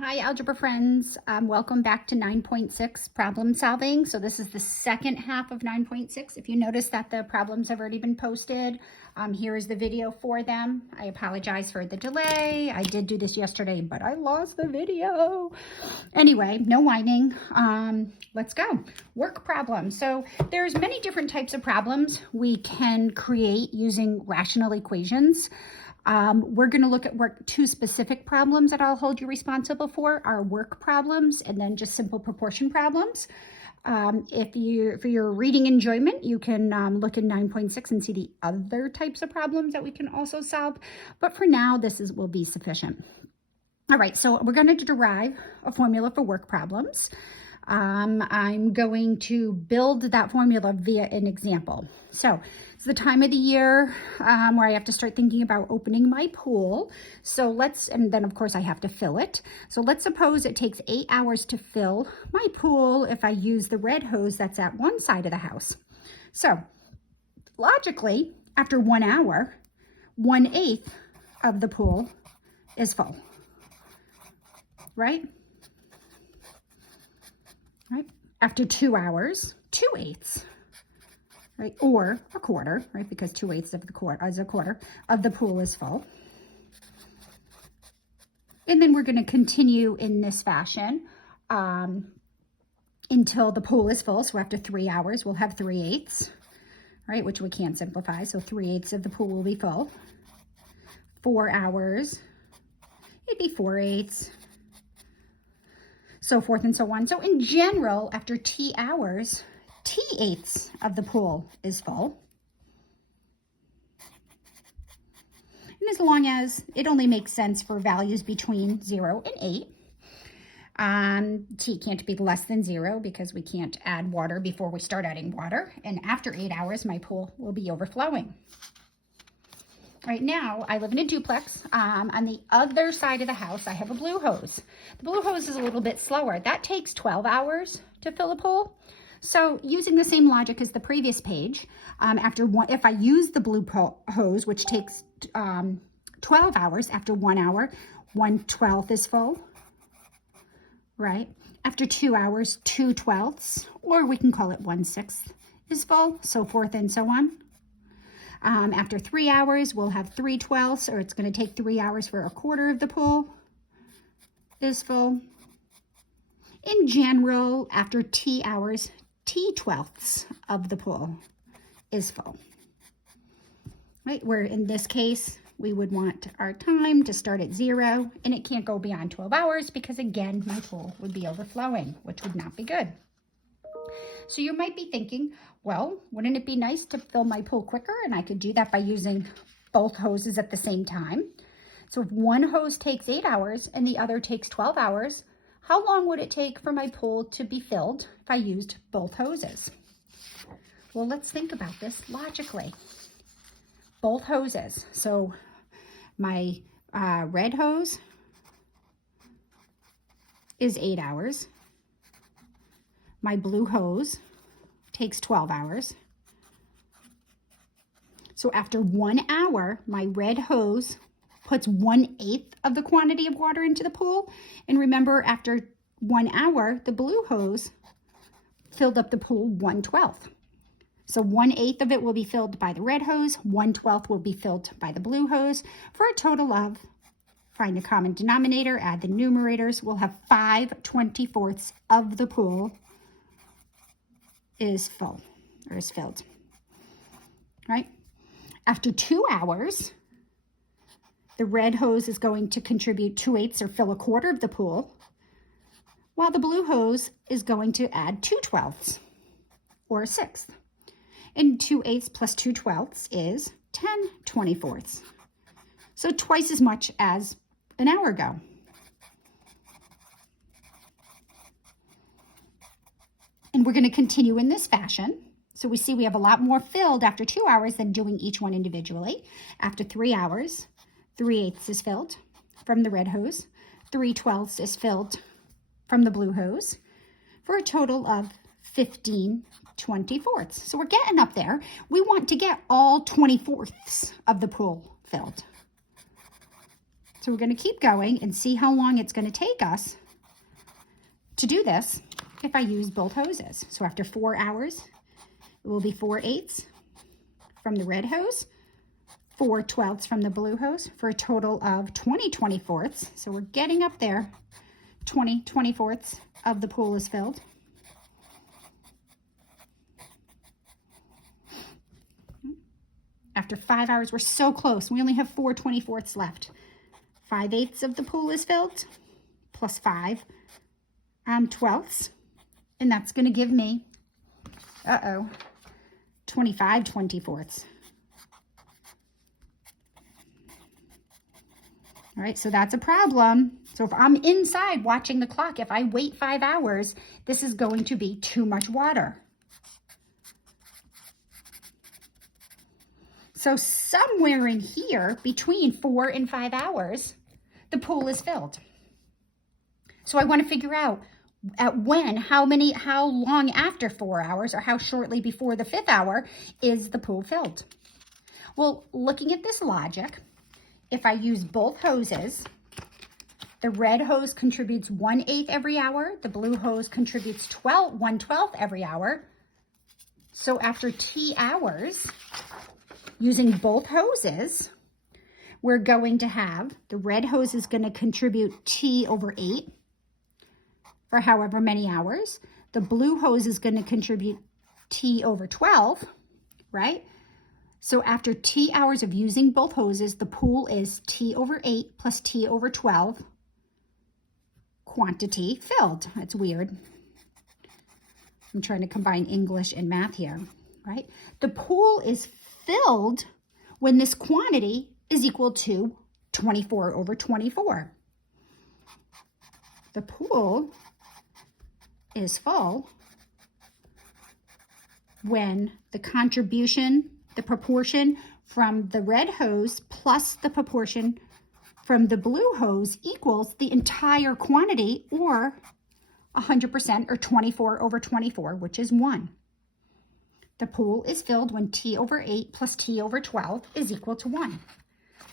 Hi, algebra friends. Welcome back to 9.6 problem solving. So this is the second half of 9.6. If you notice that the problems have already been posted, here is the video for them. I apologize for the delay. I did do this yesterday, but I lost the video. Anyway, no whining. Let's go. Work problem. So there's many different types of problems we can create using rational equations. We're going to look at two specific problems that I'll hold you responsible for, are work problems and then just simple proportion problems. For your reading enjoyment, you can look in 9.6 and see the other types of problems that we can also solve. But for now, will be sufficient. All right, so we're going to derive a formula for work problems. I'm going to build that formula via an example. So it's the time of the year where I have to start thinking about opening my pool. And then of course I have to fill it. So let's suppose it takes 8 hours to fill my pool if I use the red hose that's at one side of the house. So logically, after 1 hour, 1/8 of the pool is full, right? Right? After 2 hours, 2/8, right? Or a quarter, right? Because 2/8 of the quarter is a quarter of the pool is full. And then we're going to continue in this fashion until the pool is full. So after 3 hours, we'll have 3/8, right? Which we can't simplify. So 3/8 of the pool will be full. 4 hours, it'd be 4/8. So forth and so on. So in general, after T hours, T/8 of the pool is full. And as long as it only makes sense for values between 0 and 8. T can't be less than 0 because we can't add water before we start adding water. And after 8 hours, my pool will be overflowing. Right now, I live in a duplex. On the other side of the house, I have a blue hose. The blue hose is a little bit slower. That takes 12 hours to fill a pool. So using the same logic as the previous page, if I use the blue hose, which takes 12 hours, after 1 hour, 1/12 is full, right? After 2 hours, 2/12, or we can call it 1/6 is full, so forth and so on. After 3 hours, we'll have 3/12, or it's going to take 3 hours for a quarter of the pool is full. In general, after T hours, T/12 of the pool is full. Right, where in this case, we would want our time to start at 0, and it can't go beyond 12 hours because, again, my pool would be overflowing, which would not be good. So you might be thinking, well, wouldn't it be nice to fill my pool quicker? And I could do that by using both hoses at the same time. So if one hose takes 8 hours and the other takes 12 hours, how long would it take for my pool to be filled if I used both hoses? Well, let's think about this logically. Both hoses. So my red hose is 8 hours. My blue hose takes 12 hours. So after 1 hour, my red hose puts 1/8 of the quantity of water into the pool. And remember, after 1 hour, the blue hose filled up the pool 1/12. So 1/8 of it will be filled by the red hose, 1/12 will be filled by the blue hose, for a total of, find a common denominator, add the numerators, we'll have 5/24 of the pool is full, or is filled, right? After 2 hours, the red hose is going to contribute 2/8 or fill a quarter of the pool, while the blue hose is going to add 2/12 or a 1/6. And 2/8 plus 2/12 is 10/24. So twice as much as an hour ago. And we're going to continue in this fashion. So we see we have a lot more filled after 2 hours than doing each one individually. After 3 hours, 3/8 is filled from the red hose. 3/12 is filled from the blue hose, for a total of 15/24. So we're getting up there. We want to get all 24ths of the pool filled. So we're going to keep going and see how long it's going to take us to do this if I use both hoses. So after 4 hours, it will be 4/8 from the red hose, 4/12 from the blue hose, for a total of 20 24ths. So we're getting up there. 20 24ths of the pool is filled. After 5 hours, we're so close. We only have 4 24ths left. 5/8 of the pool is filled, plus 5 12ths. And that's going to give me, 25 24ths. All right, so that's a problem. So if I'm inside watching the clock, if I wait 5 hours, this is going to be too much water. So somewhere in here, between 4 and 5 hours, the pool is filled. So I want to figure out at when, how long after 4 hours, or how shortly before the 5th hour is the pool filled. Well, looking at this logic, if I use both hoses, the red hose contributes 1/8 every hour. The blue hose contributes 1/12 every hour. So after T hours, using both hoses, we're going to have the red hose is going to contribute T/8 for however many hours. The blue hose is going to contribute T/12, right? So after T hours of using both hoses, the pool is T/8 plus T/12 quantity filled. That's weird. I'm trying to combine English and math here, right? The pool is filled when this quantity is equal to 24/24. The pool is full when the proportion from the red hose plus the proportion from the blue hose equals the entire quantity, or 100%, or 24/24, which is 1. The pool is filled when T/8 plus T/12 is equal to 1.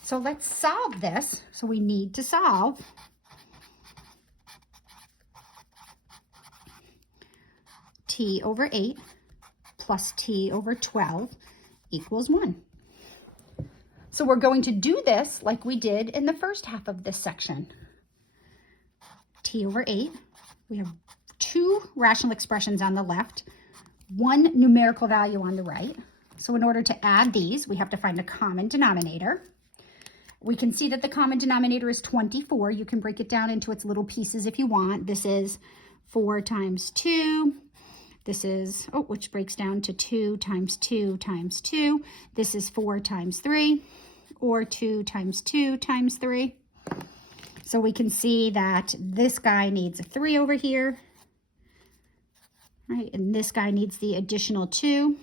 So let's solve this. So we need to solve T/8 plus T/12 equals 1. So we're going to do this like we did in the first half of this section. T/8, we have 2 rational expressions on the left, 1 numerical value on the right. So in order to add these, we have to find a common denominator. We can see that the common denominator is 24. You can break it down into its little pieces if you want. This is 4 times 2. This is, which breaks down to 2 times 2 times 2. This is 4 times 3, or 2 times 2 times 3. So we can see that this guy needs a 3 over here, right? And this guy needs the additional 2,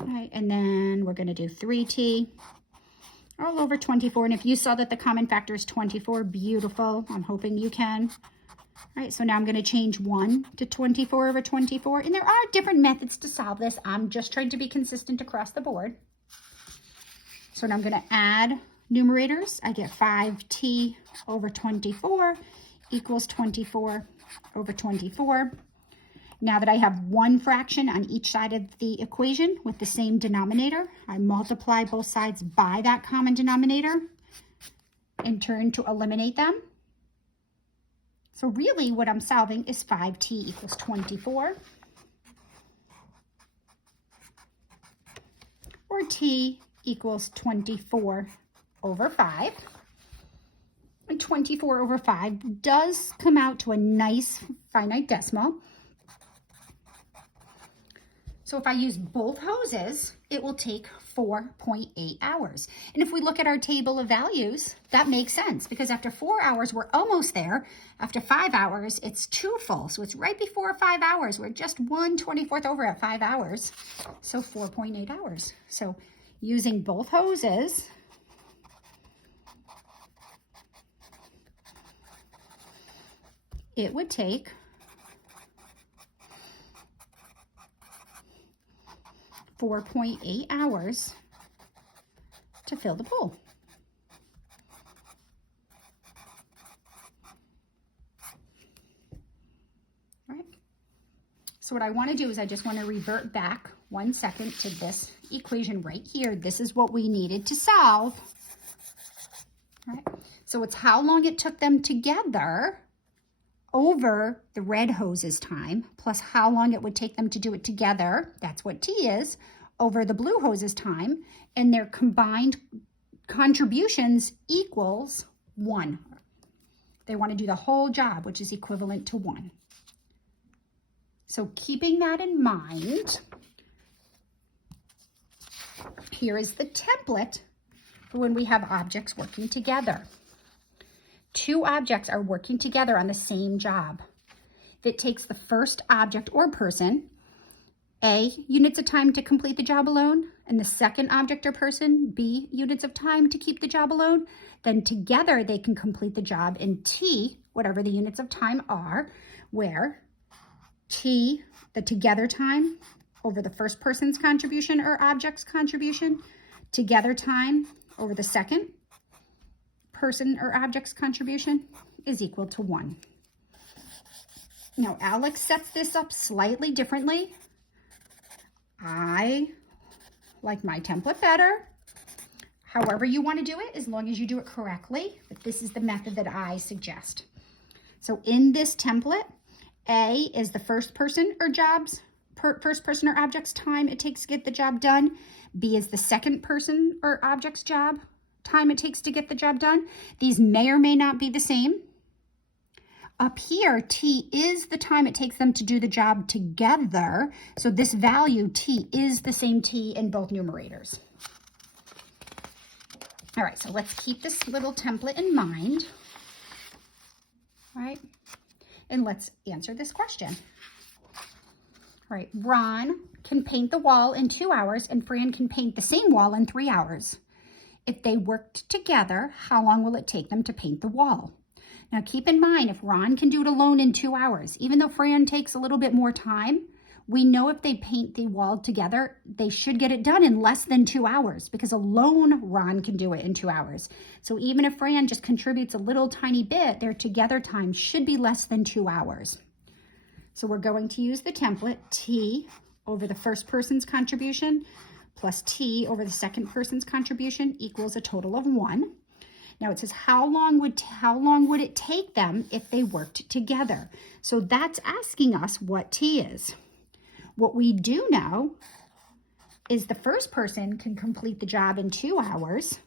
right? And then we're going to do 3t all over 24. And if you saw that the common factor is 24, beautiful. I'm hoping you can. All right, so now I'm going to change 1 to 24/24. And there are different methods to solve this. I'm just trying to be consistent across the board. So now I'm going to add numerators. I get 5t/24 equals 24/24. Now that I have one fraction on each side of the equation with the same denominator, I multiply both sides by that common denominator and turn to eliminate them. So really what I'm solving is 5t equals 24, or t equals 24/5. And 24/5 does come out to a nice finite decimal. So if I use both hoses, it will take 4.8 hours. And if we look at our table of values, that makes sense, because after 4 hours, we're almost there. After 5 hours, it's 2 full. So it's right before 5 hours. We're just 1/24 over at 5 hours. So 4.8 hours. So using both hoses, it would take 4.8 hours to fill the pool. So what I want to do is I just want to revert back 1 second to this equation right here. This is what we needed to solve. All right. So it's how long it took them together over the red hoses time, plus how long it would take them to do it together, that's what T is, over the blue hoses time, and their combined contributions equals 1. They want to do the whole job, which is equivalent to 1. So keeping that in mind, here is the template for when we have objects working together. 2 objects are working together on the same job. If it takes the first object or person A units of time to complete the job alone, and the second object or person B units of time to keep the job alone, then together they can complete the job in T, whatever the units of time are, where T, the together time, over the first person's contribution or object's contribution, together time over the second person or object's contribution is equal to 1. Now, Alex sets this up slightly differently. I like my template better. However you want to do it, as long as you do it correctly, but this is the method that I suggest. So in this template, A is the first person or object's time it takes to get the job done. B is the second person or object's time it takes to get the job done. These may or may not be the same. Up here, T is the time it takes them to do the job together. So this value, T, is the same T in both numerators. All right, so let's keep this little template in mind. All right, and let's answer this question. All right, Ron can paint the wall in 2 hours and Fran can paint the same wall in 3 hours. If they worked together, how long will it take them to paint the wall? Now keep in mind, if Ron can do it alone in 2 hours, even though Fran takes a little bit more time, we know if they paint the wall together, they should get it done in less than 2 hours, because alone Ron can do it in 2 hours. So even if Fran just contributes a little tiny bit, their together time should be less than 2 hours. So we're going to use the template T over the first person's contribution plus T over the second person's contribution equals a total of 1. Now it says how long would it take them if they worked together? So that's asking us what T is. What we do know is the first person can complete the job in 2 hours.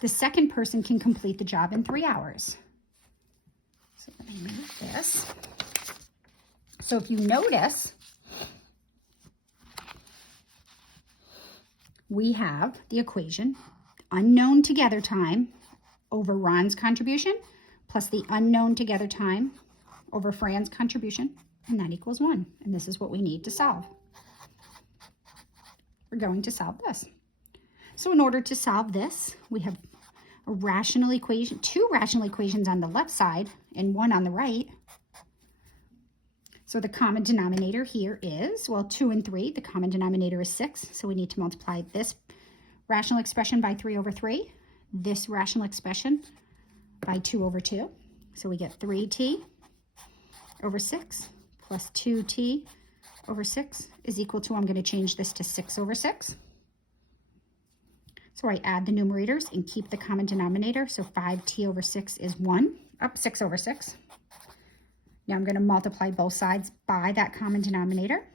The second person can complete the job in 3 hours. So let me move this. So if you notice, we have the equation unknown together time over Ron's contribution plus the unknown together time over Fran's contribution, and that equals 1. And this is what we need to solve. We're going to solve this. So in order to solve this, we have a rational equation, 2 rational equations on the left side and 1 on the right. So the common denominator here is, well, 2 and 3. The common denominator is 6. So we need to multiply this rational expression by 3 over 3. This rational expression by 2 over 2. So we get 3t over 6 plus 2t over 6 is equal to, I'm going to change this to 6 over 6. So I add the numerators and keep the common denominator. So 5t over 6 is 6 over 6. Now I'm going to multiply both sides by that common denominator.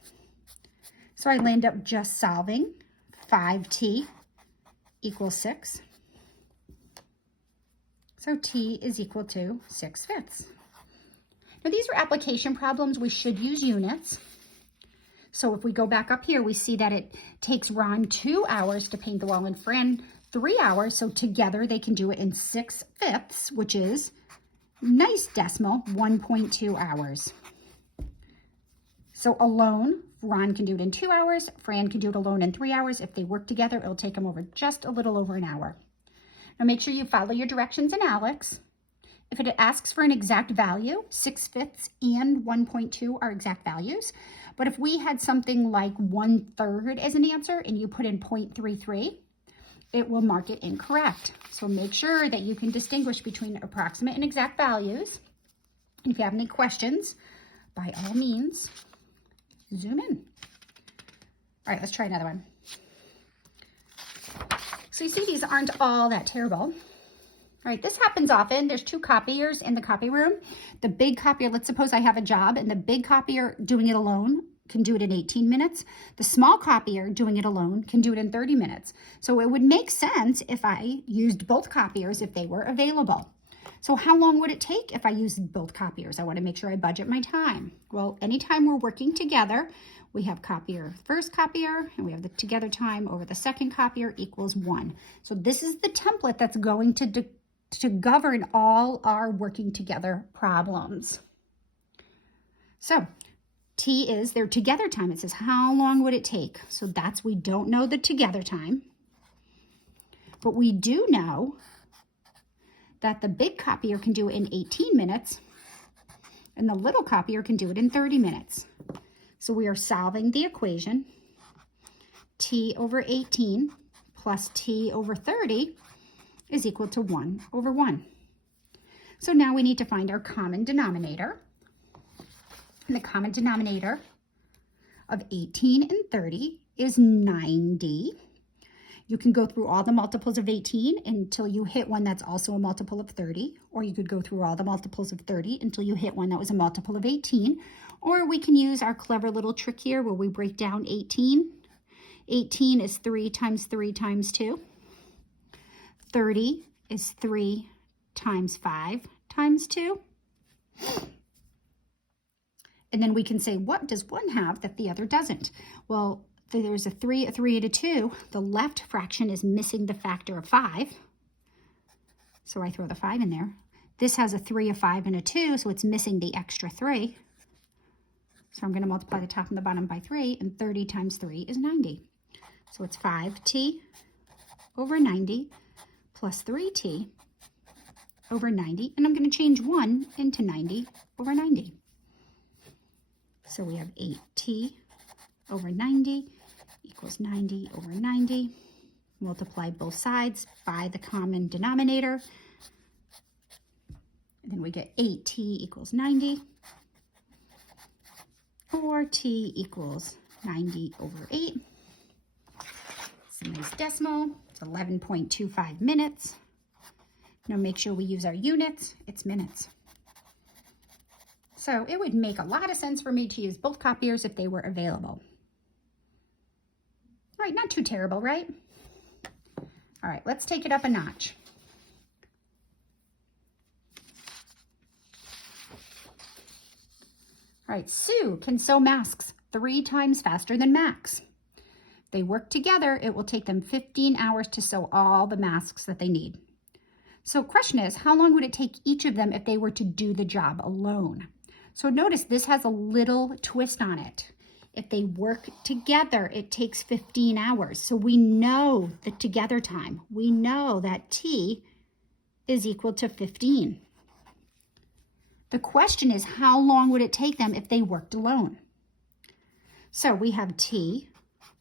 So I end up just solving 5t equals 6. So t is equal to 6/5. Now these are application problems. We should use units. So if we go back up here, we see that it takes Ron 2 hours to paint the wall and Fran 3 hours. So together they can do it in 6/5, which is, nice decimal, 1.2 hours. So alone, Ron can do it in 2 hours. Fran can do it alone in 3 hours. If they work together, it'll take them over just a little over an hour. Now make sure you follow your directions in Alex. If it asks for an exact value, 6/5 and 1.2 are exact values. But if we had something like 1/3 as an answer and you put in 0.33, it will mark it incorrect. So make sure that you can distinguish between approximate and exact values. And if you have any questions, by all means, zoom in. All right, let's try another one. So you see these aren't all that terrible. All right, this happens often. There's 2 copiers in the copy room. The big copier, let's suppose I have a job, and the big copier doing it alone can do it in 18 minutes. The small copier doing it alone can do it in 30 minutes. So it would make sense if I used both copiers if they were available. So how long would it take if I used both copiers? I want to make sure I budget my time. Well, anytime we're working together, we have copier first copier, and we have the together time over the second copier equals 1. So this is the template that's going to govern all our working together problems. So T is their together time. It says how long would it take? So that's, we don't know the together time, but we do know that the big copier can do it in 18 minutes and the little copier can do it in 30 minutes. So we are solving the equation T over 18 plus T over 30 is equal to 1 over 1. So now we need to find our common denominator. And the common denominator of 18 and 30 is 90. You can go through all the multiples of 18 until you hit one that's also a multiple of 30, or you could go through all the multiples of 30 until you hit one that was a multiple of 18, or we can use our clever little trick here where we break down 18. 18 is 3 times 3 times 2. 30 is 3 times 5 times 2. And then we can say, what does one have that the other doesn't? Well, there's a 3, and a 2. The left fraction is missing the factor of 5. So I throw the 5 in there. This has a 3, a 5, and a 2, so it's missing the extra 3. So I'm going to multiply the top and the bottom by 3, and 30 times 3 is 90. So it's 5t over 90 plus 3t over 90, and I'm going to change 1 into 90 over 90. So we have 8t over 90 equals 90 over 90. Multiply both sides by the common denominator. And then we get 8t equals 90, or t equals 90 over 8. It's a nice decimal. It's 11.25 minutes. Now make sure we use our units. It's minutes. So it would make a lot of sense for me to use both copiers if they were available. All right, not too terrible, right? All right, let's take it up a notch. All right, Sue can sew masks 3 times faster than Max. If they work together, it will take them 15 hours to sew all the masks that they need. So question is, how long would it take each of them if they were to do the job alone? So notice this has a little twist on it. If they work together, it takes 15 hours. So we know the together time. We know that T is equal to 15. The question is, how long would it take them if they worked alone? So we have T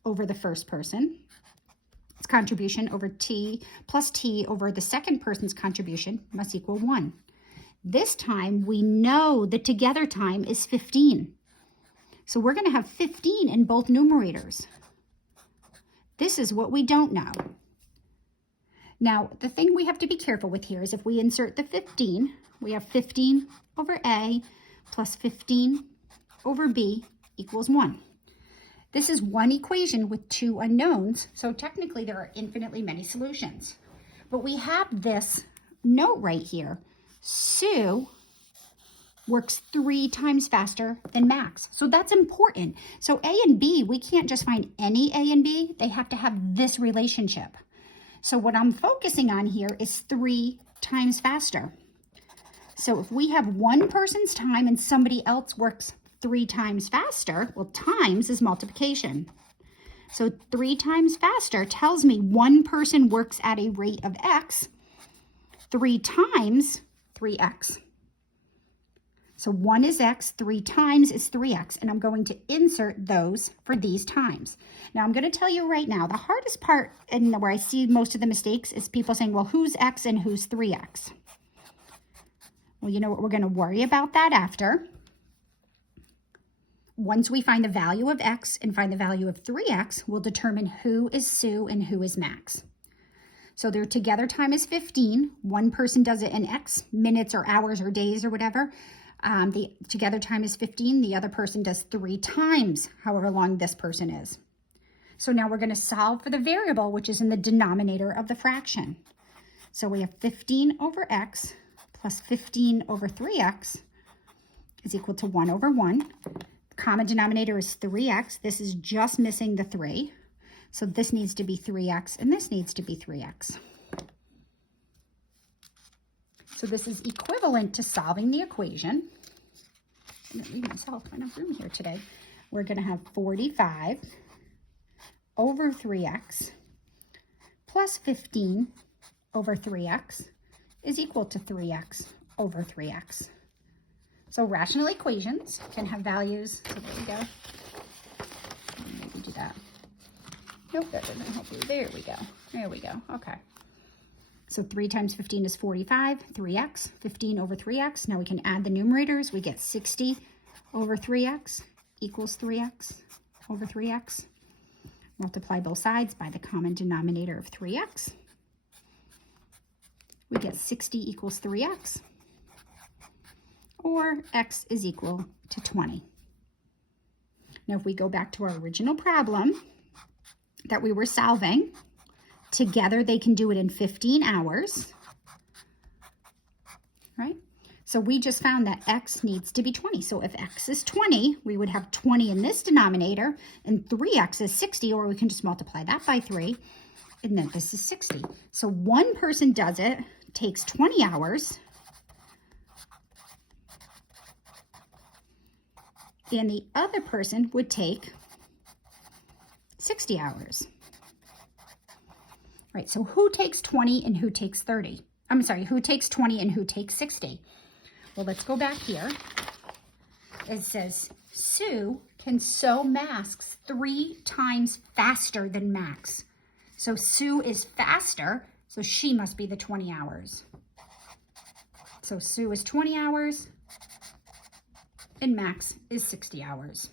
over the first person. Its contribution over T plus T over the second person's contribution must equal 1. This time, we know the together time is 15. So we're going to have 15 in both numerators. This is what we don't know. Now, the thing we have to be careful with here is if we insert the 15, we have 15 over A plus 15 over B equals 1. This is one equation with 2 unknowns, so technically there are infinitely many solutions. But we have this note right here. Sue works 3 times faster than Max. So that's important. So A and B, we can't just find any A and B. They have to have this relationship. So what I'm focusing on here is 3 times faster. So if we have one person's time and somebody else works 3 times faster, well, times is multiplication. So 3 times faster tells me one person works at a rate of X, 3 times 3x. So 1 is x, 3 times is 3x, and I'm going to insert those for these times. Now I'm going to tell you right now, the hardest part and where I see most of the mistakes is people saying, well, who's x and who's 3x? Well, you know what, we're going to worry about that after. Once we find the value of x and find the value of 3x, we'll determine who is Sue and who is Max. So their together time is 15. One person does it in x minutes or hours or days or whatever. The together time is 15. The other person does 3 times however long this person is. So now we're going to solve for the variable, which is in the denominator of the fraction. So we have 15 over x plus 15 over 3x is equal to 1 over 1. The common denominator is 3x. This is just missing the 3. So this needs to be 3x and this needs to be 3x. So this is equivalent to solving the equation. I'm going to leave myself enough room here today. We're going to have 45 over 3x plus 15 over 3x is equal to 3x over 3x. So rational equations can have values. So there we go. Maybe do that. Nope, that doesn't help you. There we go. There we go. Okay. So 3 times 15 is 45, 3x, 15 over 3x. Now we can add the numerators. We get 60 over 3x equals 3x over 3x. Multiply both sides by the common denominator of 3x. We get 60 equals 3x, or x is equal to 20. Now if we go back to our original problem that we were solving, together they can do it in 15 hours, right? So we just found that x needs to be 20. So if x is 20, we would have 20 in this denominator, and 3x is 60, or we can just multiply that by 3, and then this is 60. So one person does it, takes 20 hours, and the other person would take 60 hours. Right, so who takes 20 and who takes 30? I'm sorry, who takes 20 and who takes 60? Well, let's go back here. It says, Sue can sew masks 3 times faster than Max. So Sue is faster, so she must be the 20 hours. So Sue is 20 hours, and Max is 60 hours,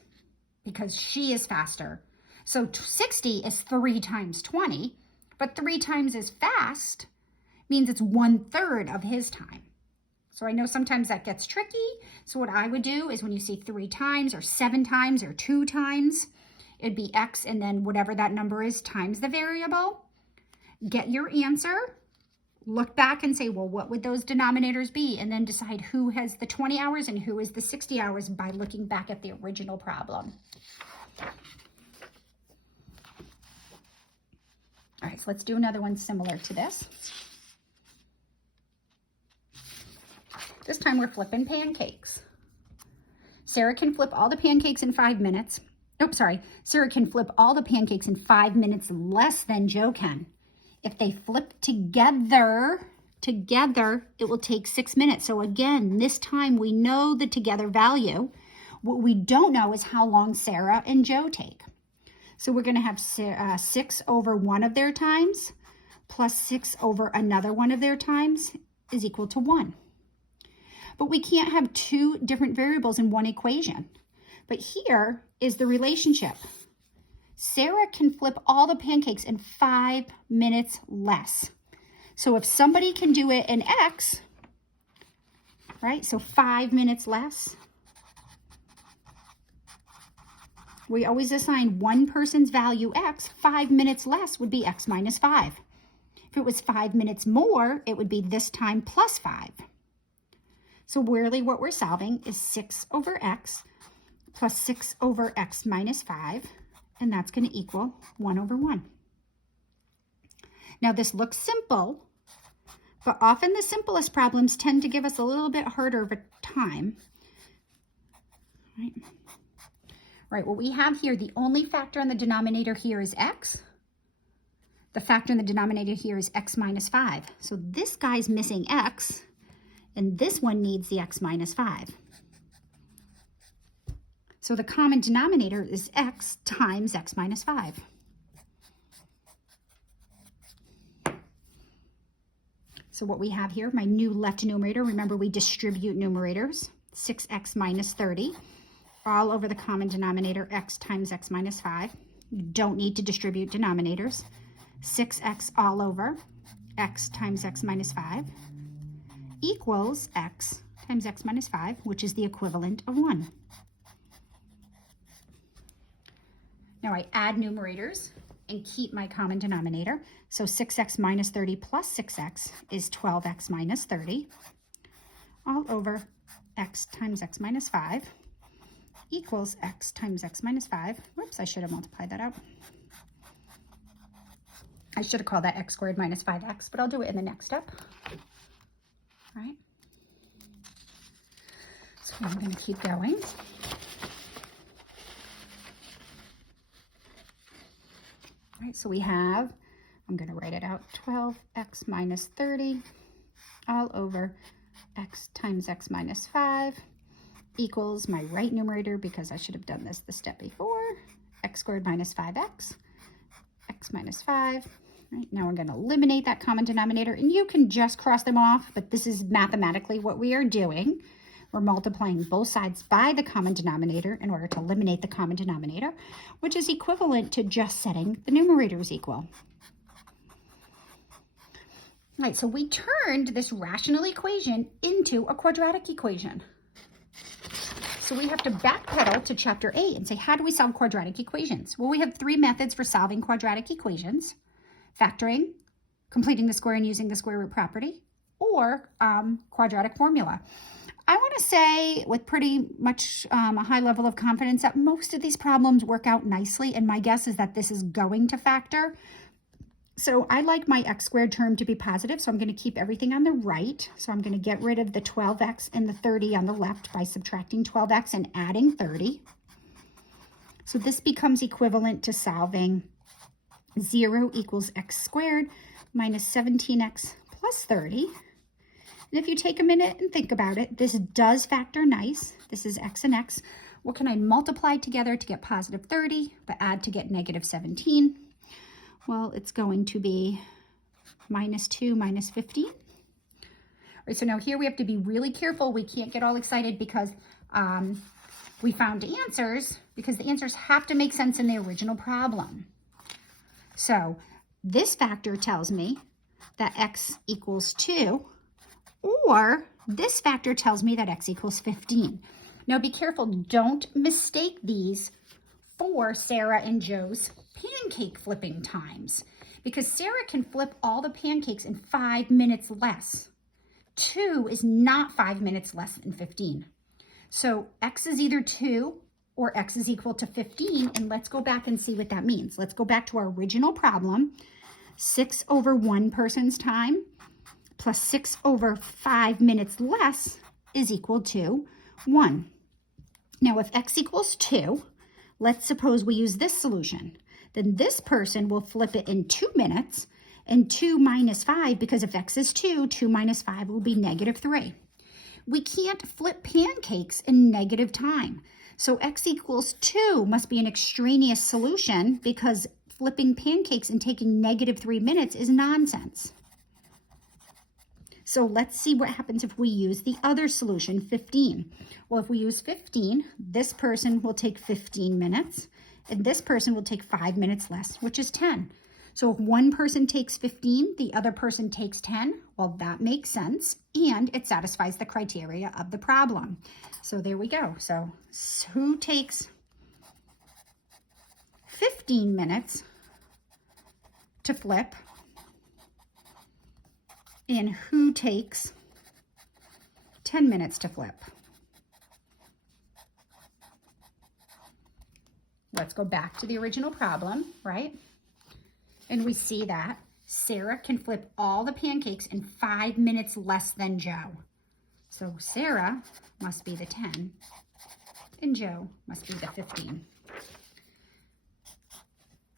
because she is faster. So 60 is 3 times 20, but 3 times as fast means it's 1/3 of his time. So I know sometimes that gets tricky. So what I would do is when you see 3 times or 7 times or 2 times, it'd be x and then whatever that number is times the variable. Get your answer, look back and say, well, what would those denominators be? And then decide who has the 20 hours and who is the 60 hours by looking back at the original problem. All right, so let's do another one similar to this. This time we're flipping pancakes. Sarah can flip all the pancakes in 5 minutes. Oops, sorry. Sarah can flip all the pancakes in 5 minutes less than Joe can. If they flip together, it will take 6 minutes. So again, this time we know the together value. What we don't know is how long Sarah and Joe take. So we're going to have 6 over one of their times plus 6 over another one of their times is equal to 1. But we can't have 2 different variables in one equation. But here is the relationship. Sarah can flip all the pancakes in 5 minutes less. So if somebody can do it in X, right? So 5 minutes less. We always assign one person's value X. 5 minutes less would be X minus 5. If it was 5 minutes more, it would be this time plus 5. So really what we're solving is 6 over X plus 6 over X minus 5, and that's going to equal 1 over 1. Now this looks simple, but often the simplest problems tend to give us a little bit harder of a time. Right, what we have here, the only factor in the denominator here is X. The factor in the denominator here is X minus 5. So this guy's missing X, and this one needs the X minus 5. So the common denominator is X times X minus 5. So what we have here, my new left numerator, remember we distribute numerators, 6x minus 30 all over the common denominator, x times x minus 5. You don't need to distribute denominators. 6x all over x times x minus 5 equals x times x minus 5, which is the equivalent of 1. Now I add numerators and keep my common denominator. So 6x minus 30 plus 6x is 12x minus 30 all over x times x minus 5 equals x times x minus 5. Whoops, I should have multiplied that out. I should have called that x squared minus 5x, but I'll do it in the next step. All right. So I'm going to keep going. All right, so we have, I'm going to write it out, 12x minus 30 all over x times x minus 5 equals my right numerator, because I should have done this the step before, x squared minus 5x, x minus 5. Right, now we're going to eliminate that common denominator, and you can just cross them off, but this is mathematically what we are doing. We're multiplying both sides by the common denominator in order to eliminate the common denominator, which is equivalent to just setting the numerators equal. All right, so we turned this rational equation into a quadratic equation. So we have to backpedal to chapter 8 and say, how do we solve quadratic equations? Well, we have 3 methods for solving quadratic equations: factoring, completing the square and using the square root property, or quadratic formula. I want to say with pretty much a high level of confidence that most of these problems work out nicely, and my guess is that this is going to factor. So I like my x squared term to be positive, so I'm going to keep everything on the right. So I'm going to get rid of the 12x and the 30 on the left by subtracting 12x and adding 30. So this becomes equivalent to solving 0 equals x squared minus 17x plus 30. And if you take a minute and think about it, this does factor nice. This is x and x. What can I multiply together to get positive 30, but add to get negative 17? Well, it's going to be minus 2 minus 15. All right, so now here we have to be really careful. We can't get all excited because we found answers, because the answers have to make sense in the original problem. So this factor tells me that x equals 2, or this factor tells me that x equals 15. Now be careful, don't mistake these for Sarah and Joe's pancake flipping times, because Sarah can flip all the pancakes in 5 minutes less. 2 is not 5 minutes less than 15. So x is either 2 or x is equal to 15, and let's go back and see what that means. Let's go back to our original problem. 6 over one person's time plus 6 over 5 minutes less is equal to 1. Now, if x equals 2, let's suppose we use this solution. Then this person will flip it in 2 minutes, and 2 minus 5, because if x is 2, 2 minus 5 will be negative 3. We can't flip pancakes in negative time. So x equals 2 must be an extraneous solution, because flipping pancakes and taking negative 3 minutes is nonsense. So let's see what happens if we use the other solution, 15. Well, if we use 15, this person will take 15 minutes, and this person will take 5 minutes less, which is 10. So if one person takes 15, the other person takes 10, well, that makes sense, and it satisfies the criteria of the problem. So there we go. So who takes 15 minutes to flip, and who takes 10 minutes to flip? Let's go back to the original problem, right? And we see that Sarah can flip all the pancakes in 5 minutes less than Joe. So Sarah must be the 10, and Joe must be the 15.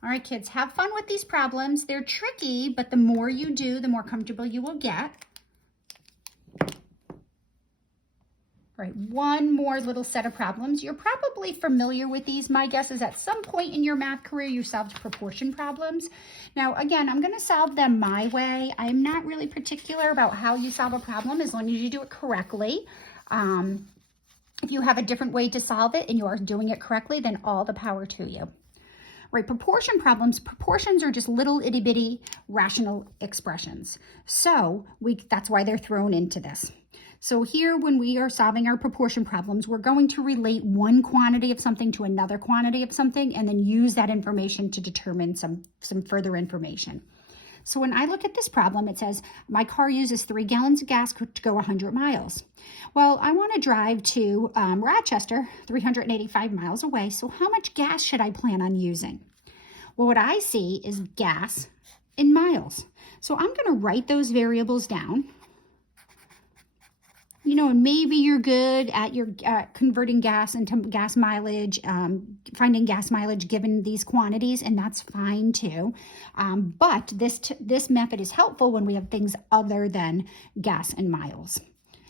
All right, kids, have fun with these problems. They're tricky, but the more you do, the more comfortable you will get. All right, one more little set of problems. You're probably familiar with these. My guess is at some point in your math career, you solved proportion problems. Now, again, I'm going to solve them my way. I'm not really particular about how you solve a problem as long as you do it correctly. If you have a different way to solve it and you are doing it correctly, then all the power to you. Right, proportion problems, proportions are just little itty bitty rational expressions. So that's why they're thrown into this. So here, when we are solving our proportion problems, we're going to relate one quantity of something to another quantity of something and then use that information to determine some further information. So when I look at this problem, it says my car uses 3 gallons of gas to go 100 miles. Well, I want to drive to Rochester, 385 miles away. So how much gas should I plan on using? Well, what I see is gas in miles. So I'm going to write those variables down. You know, and maybe you're good at your converting gas into gas mileage, finding gas mileage given these quantities, and that's fine too. But this method is helpful when we have things other than gas and miles.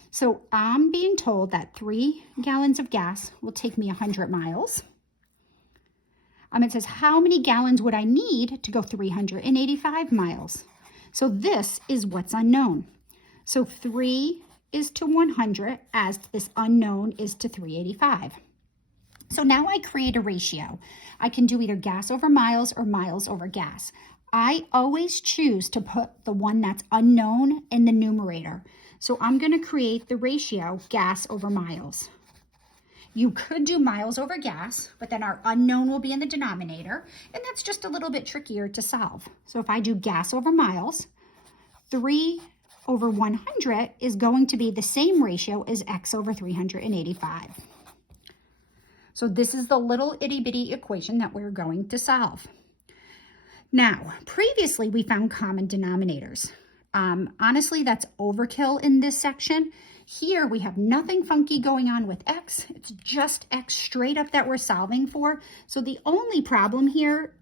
So I'm being told that 3 gallons of gas will take me 100 miles. It says, how many gallons would I need to go 385 miles? So this is what's unknown. So 3 is to 100 as this unknown is to 385. So now I create a ratio. I can do either gas over miles or miles over gas. I always choose to put the one that's unknown in the numerator. So I'm going to create the ratio gas over miles. You could do miles over gas, but then our unknown will be in the denominator, and that's just a little bit trickier to solve. So if I do gas over miles, 3 over 100 is going to be the same ratio as x over 385. So this is the little itty bitty equation that we're going to solve. Now, previously we found common denominators. Honestly, that's overkill in this section. Here we have nothing funky going on with x. It's just x straight up that we're solving for. So the only problem here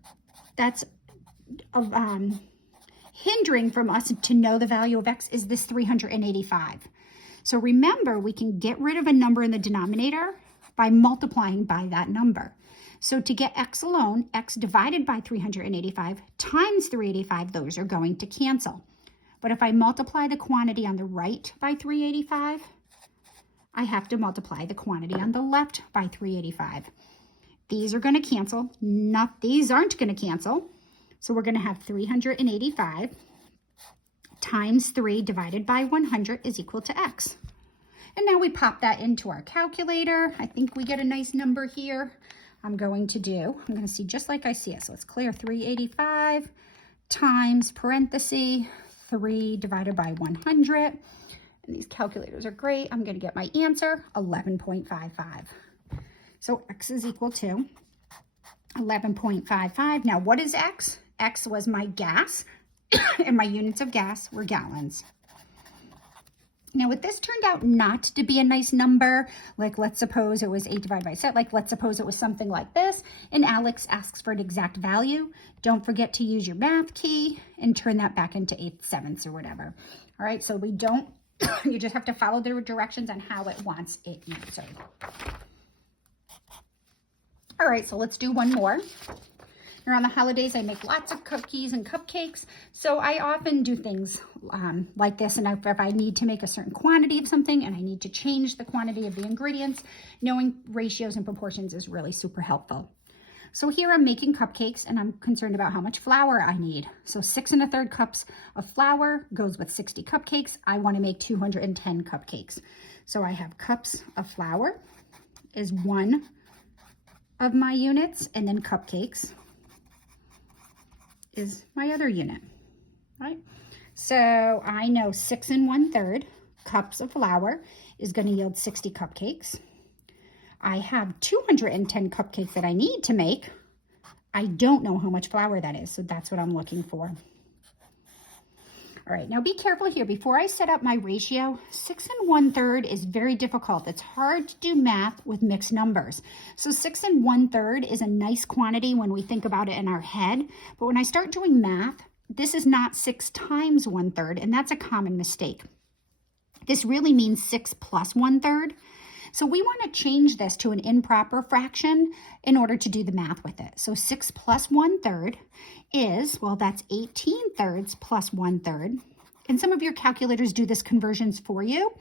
that's hindering from us to know the value of x is this 385. So remember, we can get rid of a number in the denominator by multiplying by that number. So to get x alone, x divided by 385 times 385, those are going to cancel. But if I multiply the quantity on the right by 385, I have to multiply the quantity on the left by 385. These are going to cancel. These aren't going to cancel. So we're going to have 385 times 3 divided by 100 is equal to x. And now we pop that into our calculator. I think we get a nice number here. I'm going to see just like I see it. So it's clear, 385 times parenthesis 3 divided by 100. And these calculators are great. I'm going to get my answer, 11.55. So x is equal to 11.55. Now, what is x? X was my gas, and my units of gas were gallons. Now, if this turned out not to be a nice number, like let's suppose it was 8 divided by 7, like let's suppose it was something like this, and Alex asks for an exact value, don't forget to use your math key and turn that back into 8/7 or whatever. All right, so we don't, you just have to follow the directions on how it wants it answered. All right, so let's do one more. Around the holidays, I make lots of cookies and cupcakes, so I often do things like this, and if I need to make a certain quantity of something and I need to change the quantity of the ingredients, knowing ratios and proportions is really super helpful. So here I'm making cupcakes, and I'm concerned about how much flour I need. So 6 1/3 cups of flour goes with 60 cupcakes. I want to make 210 cupcakes. So I have cups of flour is one of my units, and then cupcakes is my other unit, right? So I know 6 1/3 cups of flour is going to yield 60 cupcakes. I have 210 cupcakes that I need to make. I don't know how much flour that is, so that's what I'm looking for. All right, now be careful here. Before I set up my ratio, 6 1/3 is very difficult. It's hard to do math with mixed numbers. So 6 1/3 is a nice quantity when we think about it in our head. But when I start doing math, this is not 6 times 1/3, and that's a common mistake. This really means 6 plus 1/3. So we want to change this to an improper fraction in order to do the math with it. So 6 plus 1/3 is, well, that's 18/3 plus 1/3. And some of your calculators do this conversions for you.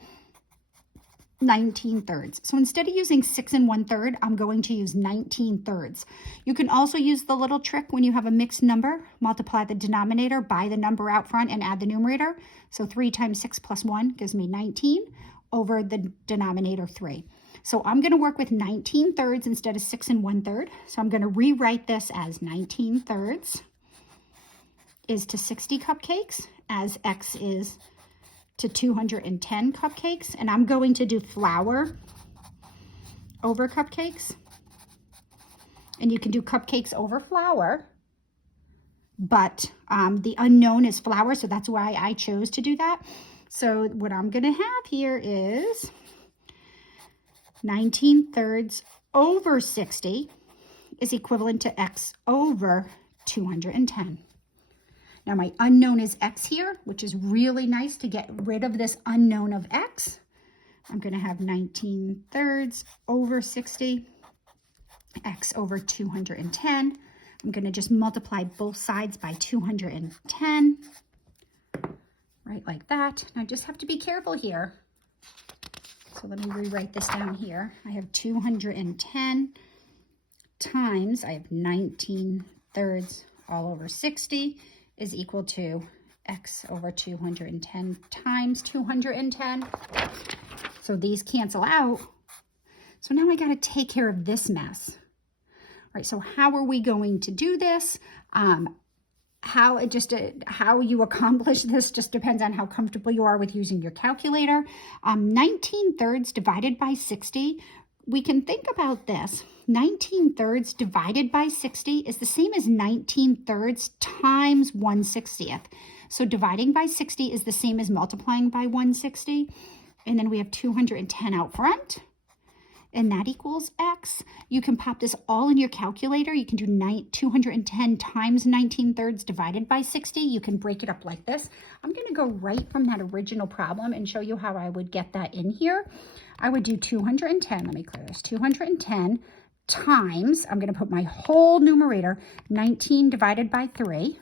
19 thirds. So instead of using 6 1/3, I'm going to use 19 thirds. You can also use the little trick when you have a mixed number, multiply the denominator by the number out front and add the numerator. So 3 times 6 plus 1 gives me 19 over the denominator 3. So I'm going to work with 19 thirds instead of 6 1/3. So I'm going to rewrite this as 19 thirds is to 60 cupcakes as x is to 210 cupcakes, and I'm going to do flour over cupcakes, and you can do cupcakes over flour, but the unknown is flour, so that's why I chose to do that. So what I'm going to have here is 19 thirds over 60 is equivalent to x over 210. Now my unknown is x here, which is really nice to get rid of this unknown of x. I'm going to have 19 thirds over 60, x over 210. I'm going to just multiply both sides by 210, right like that. And I just have to be careful here. So let me rewrite this down here. I have 210 times, I have 19 thirds all over 60 is equal to x over 210 times 210. So these cancel out. So now I got to take care of this mess. All right, so how are we going to do this? How you accomplish this just depends on how comfortable you are with using your calculator. 19 thirds divided by 60, we can think about this. 19 thirds divided by 60 is the same as 19 thirds times 1/60th. So dividing by 60 is the same as multiplying by 1/60. And then we have 210 out front, and that equals x. You can pop this all in your calculator. You can do 210 times 19 thirds divided by 60. You can break it up like this. I'm going to go right from that original problem and show you how I would get that in here. I would do 210, let me clear this, 210 times, I'm going to put my whole numerator, 19 divided by 3.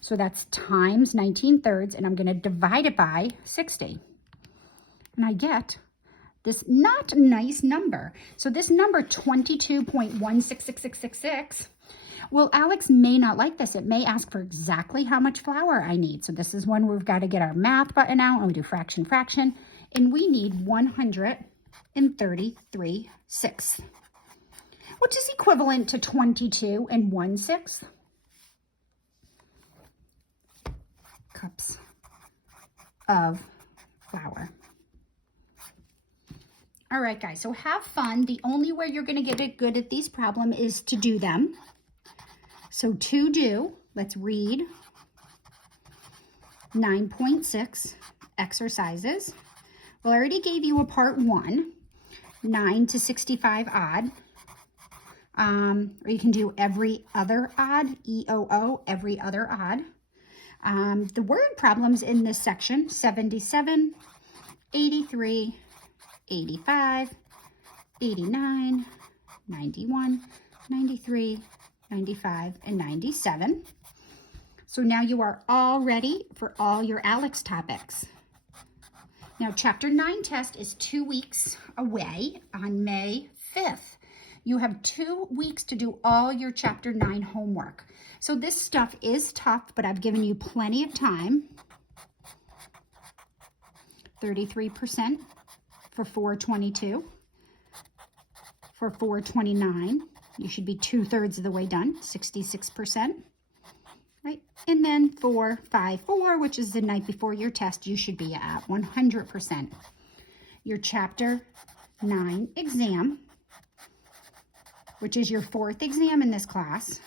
So that's times 19 thirds, and I'm going to divide it by 60. And I get this not nice number. So this number 22.166666, well, Alex may not like this. It may ask for exactly how much flour I need. So this is when we've got to get our math button out, and we do fraction, fraction, and we need 133/6, which is equivalent to 22 1/6 cups of flour. All right, guys, so have fun. The only way you're going to get it good at these problems is to do them. So to do, let's read 9.6 exercises. Well, I already gave you a part 1, 9 to 65 odd. Or you can do every other odd, EOO, every other odd. The word problems in this section, 77, 83, 85, 89, 91, 93, 95, and 97. So now you are all ready for all your Alex topics. Now, Chapter 9 test is 2 weeks away on May 5th. You have 2 weeks to do all your Chapter 9 homework. So this stuff is tough, but I've given you plenty of time. 33% for 422. For 429, you should be 2/3 of the way done, 66%. Right? And then for 5-4, which is the night before your test, you should be at 100%. Your Chapter 9 exam, which is your 4th exam in this class,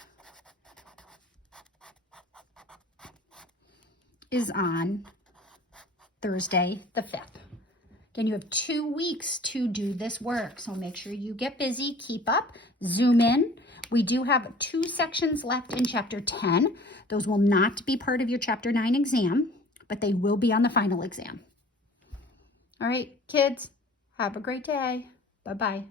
is on Thursday the 5th. Again, you have 2 weeks to do this work, so make sure you get busy, keep up, zoom in. We do have 2 sections left in Chapter 10. Those will not be part of your Chapter 9 exam, but they will be on the final exam. All right, kids, have a great day. Bye-bye.